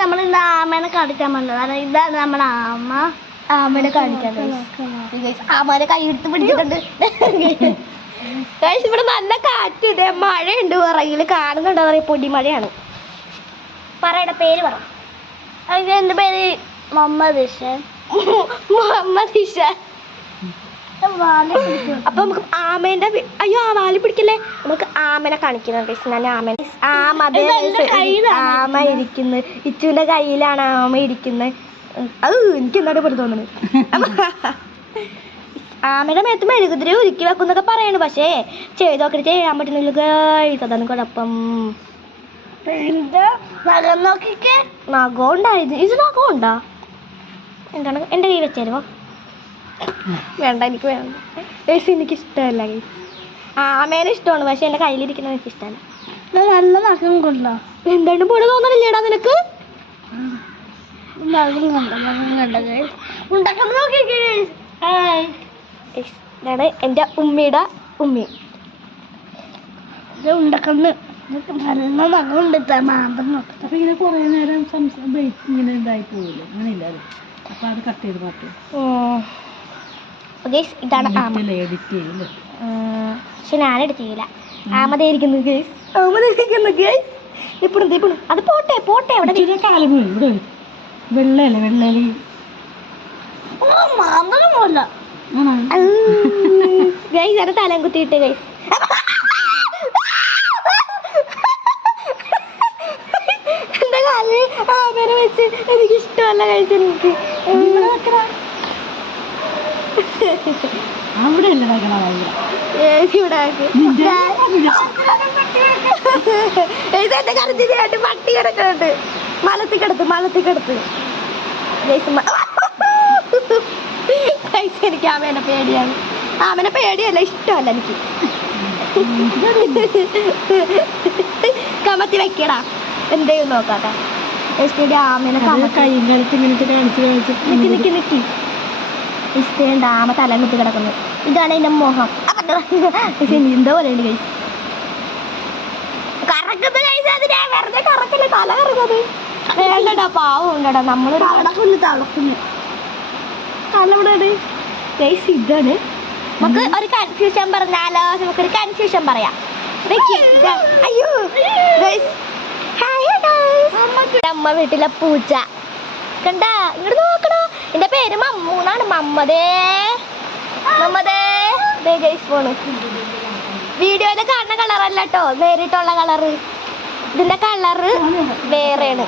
നമ്മൾ ഇന്ന് ആമേനെ കാണിക്കാൻ വന്നത്. ഇതാണ് നമ്മുടെ ആമ. ആമേനെ കാണിക്കാൻ ആമേനെ കൈ എടുത്ത് പിടിച്ചിട്ടുണ്ട്. ഇവിടെ നല്ല കാറ്റ്, ഇതേ മഴയുണ്ട് പുറകിൽ, കാണുന്നുണ്ടോ പറയാ, പൊടിമഴയാണ്. പറയുടെ പേര് പറ. എന്റെ പേര് മുഹമ്മദ് ഇഷാൻ. മുഹമ്മദ് ഇഷാൻ. അപ്പൊ നമുക്ക് ആമേന്റെ, അയ്യോ ആ വാലി പിടിക്കല്ലേ, നമുക്ക് ആമനെ കാണിക്കുന്നുണ്ട്. ഞാൻ ആമേനെ, ആമ ഇരിക്കുന്നത് ഇച്ചുവിന്റെ കയ്യിലാണ് ആമ ഇരിക്കുന്നത്. അത് എനിക്ക് എന്താണ്ട് പോലെ തോന്നുന്നു. ആമയുടെ മേത്ത് മെഴുകുതിരി ഉരുക്കി വെക്കുന്നൊക്കെ പറയണു, പക്ഷേ ചെയ്തൊക്കെ ചെയ്യാൻ പറ്റുന്നില്ല ഗൈസ്, അതാണ് കുഴപ്പം. നഖം ഉണ്ടായിരുന്നു, ഇത് നഖം ഉണ്ടാ? എന്താണ് എന്റെ കൈ വെച്ചേരുവോ? വേണ്ട, എനിക്ക് വേണ്ട ഗൈസ്, എനിക്ക് ഇഷ്ടമല്ല ഗൈസ്. ആമേനെ ഇഷ്ടമാണ്, പക്ഷെ എന്റെ കയ്യിലിരിക്കുന്നത് എനിക്ക് ഇഷ്ടമല്ല. നല്ല നഖം കൊണ്ടോ? എന്താണ് പോലെ തോന്നണില്ലേടാ നിനക്ക്? ഇതാണ് എന്റെ ഉമ്മയുടെ ഉമ്മി. ഉണ്ടക്കന്ന് നല്ല നഖമുണ്ട്. അപ്പൊ ഇങ്ങനെ കുറെ നേരം ഇങ്ങനെ ഇതായി പോകില്ല, അങ്ങനെയില്ല അത്. അപ്പൊ അത് കട്ട് ചെയ്ത് മാറ്റും. ഇതാണ് ആമ. പക്ഷെ ഞാനെടുത്ത് ചെയ്യില്ല. ആമതായിരിക്കുന്നു ഗൈസ്, ആമതായിരിക്കുന്നു ഗൈസ്. ഇപ്പഴും ഇപ്പഴും അത് പോട്ടെ പോട്ടെ. അവിടെ കാലം ഇവിടെ വെള്ളയല്ലേ, വെള്ളലി ഗൈസ് അത് തലം കുത്തിയിട്ട് ഗൈസ്. എന്റെ കാലിൽ ആമേനെ വെച്ച് എനിക്ക് ഇഷ്ടമല്ല ഗൈസ്. എനിക്ക് അവിടെ എന്റെ കറുതിയായിട്ട് പട്ടി കിടക്കുന്നുണ്ട്. മലത്തിക്കെടുത്ത് എനിക്ക് ആമേനെ പേടിയാണ്. ആമേനെ പേടിയല്ല, ഇഷ്ടമല്ല എനിക്ക്. കമത്തി വെക്കടാ, എന്തേലും നോക്കാട്ടെ. ആമേനെ നിക്കി ഇഷ്ടേണ്ട. ആമ തല കുത്തി കിടക്കുന്നു. ഇതാണ് എന്റെ മോഹം. എന്തോ പോലെയുണ്ട് കൈസ്, കറക്കുന്നത് കൈസ്. അതിനെ വെറുതെ കറക്കല്ലേ, തല കറക്കുന്നത് വേണ്ടടാ, പാവം ഉണ്ടടാ. നമ്മളൊരു തളക്കുന്നു തലവിടെ ഗൈസ്. ഇതാണ് നമുക്ക് ഒരു കൺഫ്യൂഷൻ പറഞ്ഞാലോ, നമുക്കൊരു കൺഫ്യൂഷൻ പറയാം. അയ്യോ അമ്മ വീട്ടിലെ പൂച്ച കണ്ടാ, ഇങ്ങോട്ട് നോക്കണോ. എന്റെ പേര് മമ്മൂന്നാണ്. വീഡിയോയില് കാണുന്ന കളറല്ല കേട്ടോ, നേരിട്ടുള്ള കളറ്. ഇതിന്റെ കളറ് വേറെയാണ്.